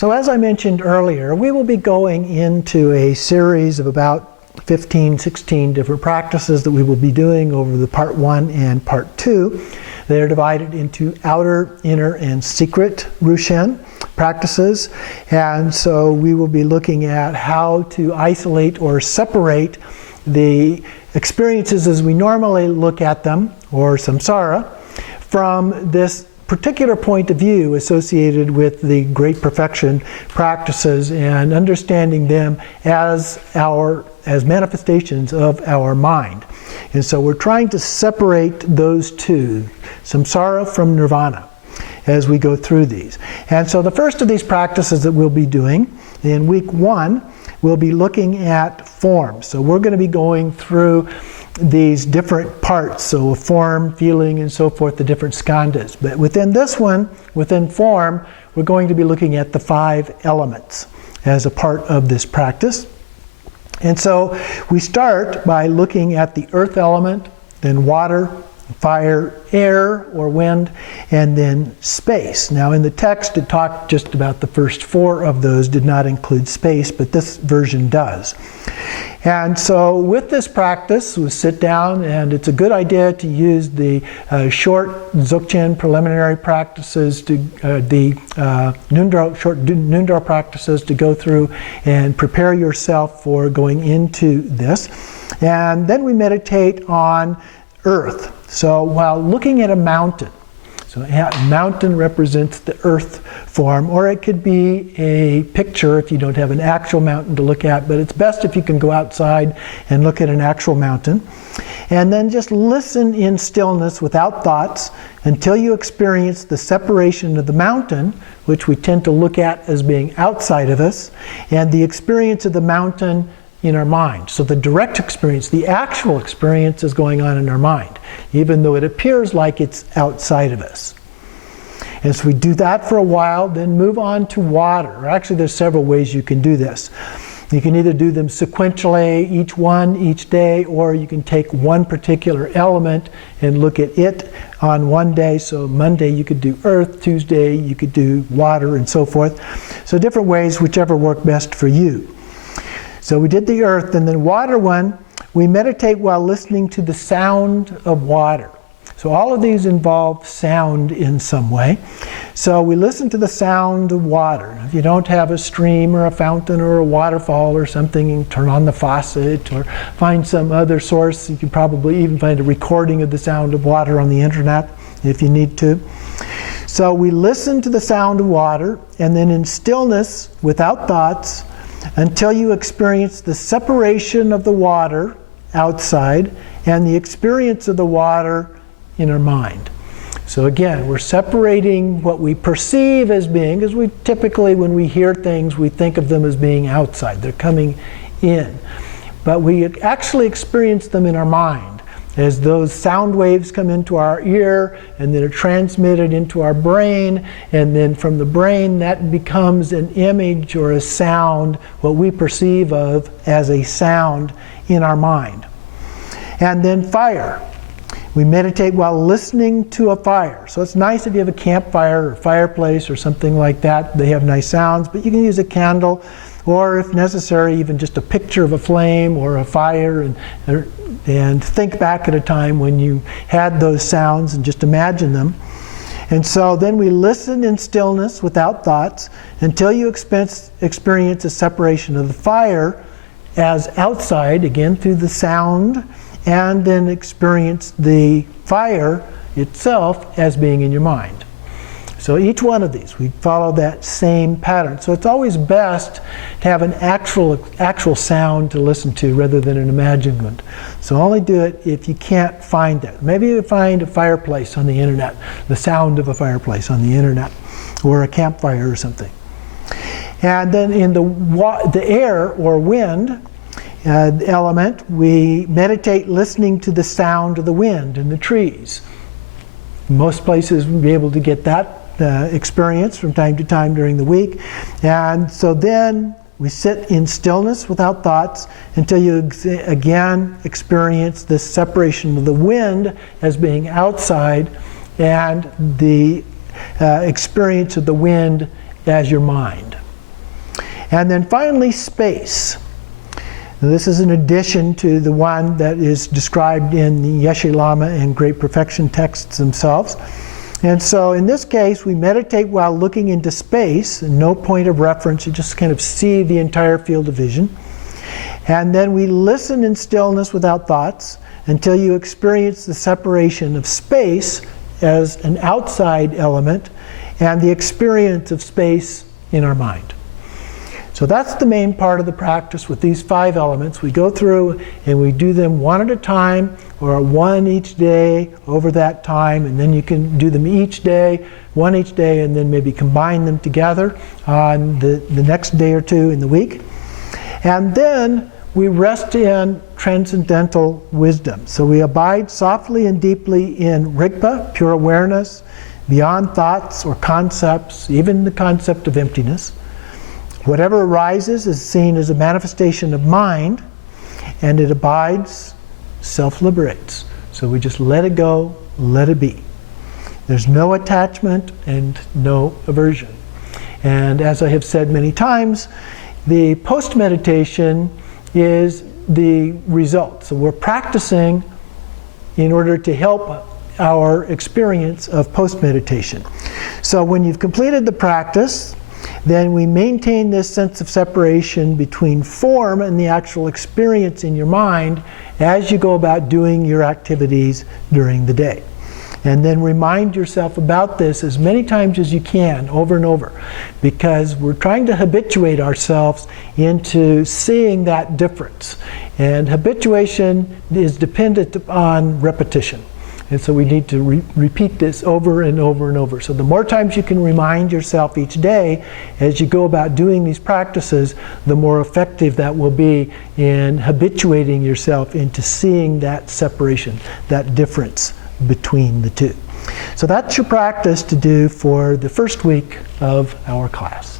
So as I mentioned earlier, we will be going into a series of about 15, 16 different practices that we will be doing over the part 1 and part 2. They are divided into outer, inner, and secret Rushen practices. And so we will be looking at how to isolate or separate the experiences as we normally look at them, or samsara, from this particular point of view associated with the great perfection practices and understanding them as manifestations of our mind. And so we're trying to separate those two, samsara from nirvana, as we go through these. And so the first of these practices that we'll be doing in week 1, we'll be looking at forms. So we're going to be going through these different parts, so form, feeling, and so forth, the different skandhas. But within this one, within form, we're going to be looking at the 5 elements as a part of this practice. And so we start by looking at the earth element, then water, fire, air or wind, and then space. Now in the text it talked just about the first 4 of those, did not include space, but this version does. And so with this practice, we sit down, and it's a good idea to use the short Dzogchen preliminary practices, short Nundro practices to go through and prepare yourself for going into this. And then we meditate on earth. So while looking at a mountain, so a mountain represents the earth form, or it could be a picture if you don't have an actual mountain to look at, but it's best if you can go outside and look at an actual mountain. And then just listen in stillness without thoughts until you experience the separation of the mountain, which we tend to look at as being outside of us, and the experience of the mountain in our mind. So the direct experience, the actual experience, is going on in our mind, even though it appears like it's outside of us. And so we do that for a while, then move on to water. Actually, there's several ways you can do this. You can either do them sequentially, each one, each day, or you can take one particular element and look at it on one day. So Monday you could do earth, Tuesday you could do water, and so forth. So different ways, whichever work best for you. So we did the earth, and then water one, we meditate while listening to the sound of water. So all of these involve sound in some way. So we listen to the sound of water. If you don't have a stream or a fountain or a waterfall or something, you can turn on the faucet or find some other source. You can probably even find a recording of the sound of water on the internet if you need to. So we listen to the sound of water, and then in stillness, without thoughts, until you experience the separation of the water outside and the experience of the water in our mind. So again, we're separating what we perceive as being, because we typically, when we hear things, we think of them as being outside. They're coming in. But we actually experience them in our mind as those sound waves come into our ear and then are transmitted into our brain, and then from the brain that becomes an image or a sound, what we perceive of as a sound in our mind. And then fire. We meditate while listening to a fire. So it's nice if you have a campfire or fireplace or something like that. They have nice sounds, but you can use a candle, or if necessary, even just a picture of a flame or a fire, and think back at a time when you had those sounds and just imagine them. And so then we listen in stillness without thoughts until you experience a separation of the fire as outside, again through the sound, and then experience the fire itself as being in your mind. So each one of these, we follow that same pattern. So it's always best to have an actual sound to listen to rather than an imagined one. So only do it if you can't find that. Maybe you find a fireplace on the internet, the sound of a fireplace on the internet, or a campfire or something. And then in the air or wind element, we meditate listening to the sound of the wind in the trees. Most places we'll be able to get that experience from time to time during the week. And so then we sit in stillness without thoughts until you again experience this separation of the wind as being outside and the experience of the wind as your mind. And then finally, space. Now, this is an addition to the one that is described in the Yeshe Lama and Great Perfection texts themselves. And so in this case, we meditate while looking into space, no point of reference, you just kind of see the entire field of vision. And then we listen in stillness without thoughts until you experience the separation of space as an outside element and the experience of space in our mind. So that's the main part of the practice with these 5 elements. We go through and we do them one at a time, or one each day over that time, and then you can do them each day, one each day, and then maybe combine them together on the next day or two in the week. And then we rest in transcendental wisdom. So we abide softly and deeply in Rigpa, pure awareness, beyond thoughts or concepts, even the concept of emptiness. Whatever arises is seen as a manifestation of mind, and it abides, self-liberates. So we just let it go, let it be. There's no attachment and no aversion. And as I have said many times, the post-meditation is the result. So we're practicing in order to help our experience of post-meditation. So when you've completed the practice, then we maintain this sense of separation between form and the actual experience in your mind as you go about doing your activities during the day. And then remind yourself about this as many times as you can, over and over, because we're trying to habituate ourselves into seeing that difference. And habituation is dependent upon repetition. And so we need to repeat this over and over and over. So the more times you can remind yourself each day as you go about doing these practices, the more effective that will be in habituating yourself into seeing that separation, that difference between the two. So that's your practice to do for the first week of our class.